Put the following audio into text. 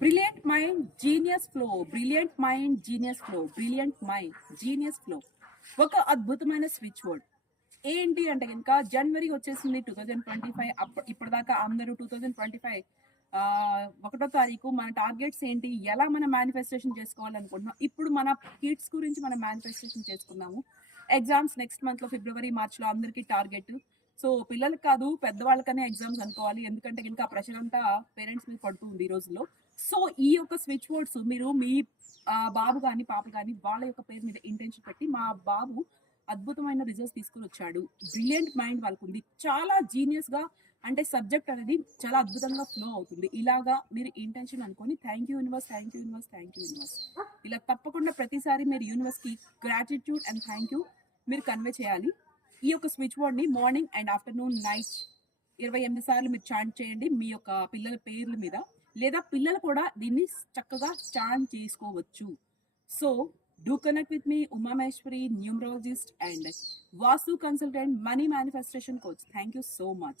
Brilliant mind genius flow, brilliant mind genius flow, brilliant mind genius flow. ఒక అద్భుతమైన switch word ఏంటి అంటే కనుక జనవరి వచ్చేసింది 2025. ఇప్పటిదాకా అందరూ 2025 ఒకటో తారీఖు మన టార్గెట్స్ ఏంటి, ఎలా మనం మేనిఫెస్టేషన్ చేసుకోవాలనుకుంటున్నాం. ఇప్పుడు మన కిడ్స్ గురించి మనం మేనిఫెస్టేషన్ చేసుకున్నాము. ఎగ్జామ్స్ నెక్స్ట్ మంత్ లో ఫిబ్రవరి మార్చ్ లో అందరికీ టార్గెట్. సో పిల్లలకు కాదు పెద్దవాళ్ళకనే ఎగ్జామ్స్ అనుకోవాలి, ఎందుకంటే కనుక ఆ ప్రెషర్ అంతా పేరెంట్స్ మీద పడుతుంది ఈ రోజుల్లో. సో ఈ యొక్క స్విచ్ వర్డ్స్ మీరు మీ బాబు కానీ పాప కానీ వాళ్ళ యొక్క పేరు మీద ఇంటెన్షన్ పెట్టి, మా బాబు అద్భుతమైన రిజల్ట్స్ తీసుకుని వచ్చాడు, బ్రిలియంట్ మైండ్ వాళ్ళకు ఉంది, చాలా జీనియస్ గా అంటే సబ్జెక్ట్ అనేది చాలా అద్భుతంగా ఫ్లో అవుతుంది, ఇలాగా మీరు ఇంటెన్షన్ అనుకొని thank you universe, thank you universe, thank you universe, ఇలా తప్పకుండా ప్రతిసారి మీరు యూనివర్స్ కి గ్రాటిట్యూడ్ అండ్ థ్యాంక్ యూ మీరు కన్వే చేయాలి. ఈ యొక్క స్విచ్ వర్డ్ ని మార్నింగ్ అండ్ ఆఫ్టర్నూన్ నైట్ 28 సార్లు మీరు చాంట్ చేయండి మీ యొక్క పిల్లల పేర్ల మీద, లేదా పిల్లలు కూడా దీన్ని చక్కగా చాంట్ చేసుకోవచ్చు. So do connect with me, Uma Maheshwari, numerologist and Vastu consultant, money manifestation coach. Thank you so much.